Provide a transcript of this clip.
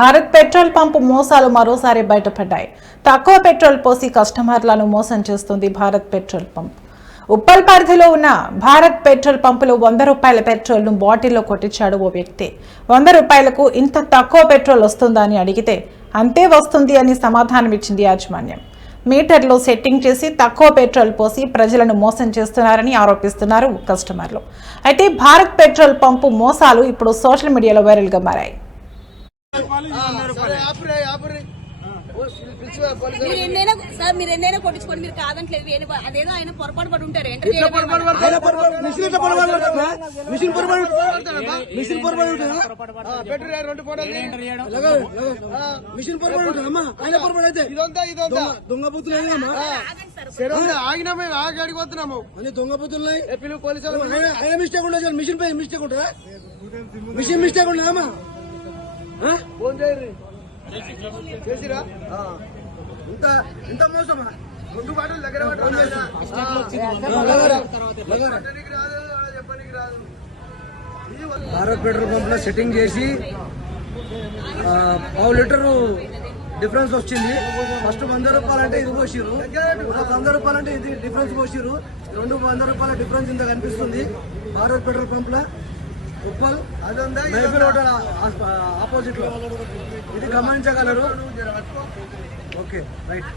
Bharat petrol pump మోసాలు మరోసారి బయటపడ్డాయి. తక్కువ పెట్రోల్ పోసి కస్టమర్లను మోసం చేస్తుంది భారత్ పెట్రోల్ పంప్. ఉప్పల్ పరిధిలో ఉన్న భారత్ పెట్రోల్ పంపులో వంద రూపాయల పెట్రోల్ను బాటిల్లో కొట్టించాడు ఓ వ్యక్తి. వంద రూపాయలకు ఇంత తక్కువ పెట్రోల్ వస్తుందా అని అడిగితే అంతే వస్తుంది అని సమాధానం ఇచ్చింది యాజమాన్యం. మీటర్లో సెట్టింగ్ చేసి తక్కువ పెట్రోల్ పోసి ప్రజలను మోసం చేస్తున్నారని ఆరోపిస్తున్నారు కస్టమర్లు. అయితే భారత్ పెట్రోల్ పంపు మోసాలు ఇప్పుడు సోషల్ మీడియాలో వైరల్గా మారాయి సరే ఆపురే ఆపురే ఓ, పిలిచివా పోలీసు మీరు ఎన్నైనా సార్ మీరు ఎన్నైనా కొట్టించుకోండి మీరు కాదంటలేదు. వేరే- అదేదో ఆయన పొరపాటు పడి ఉంటారు మిషన్? మిషన్ పొరపాటు పొరపాటు రెండు పొరపాటు ఉంటుందమ్మా ఆయన పొరపాటు అయితే. ఇదంతా ఇదంతా. దొంగ సరే. ఆగినా మేము ఆగి అడిగి వస్తున్నాము. అన్ని దొంగ పోలీసు. ఆయన మిస్టేక్ ఉండదు మిషన్ పై మిస్టేక్ ఉంటుందా? మిషన్ మిస్టేక్ ఉండదమ్మా? ఫోన్ చేయరు చేసిరా. ఇంత ఇంత మోసమా? దగ్గర చెప్పనీకి రాదు. భారత్ పెట్రోల్ పంప్లో సెట్టింగ్ చేసి పావు లీటర్ డిఫరెన్స్ వచ్చింది. ఫస్ట్ వంద రూపాయలు అంటే ఇది పోసిరు వంద రూపాయలు అంటే ఇది డిఫరెన్స్ పోసిరు రెండు వంద రూపాయల డిఫరెన్స్ ఇంత కనిపిస్తుంది. భారత్ పెట్రోల్ పంప్లో ఉప్పల్ మైఫిల్ హోటల్ ఆపోజిట్లో. ఇది గమనించగలరు? Okay right.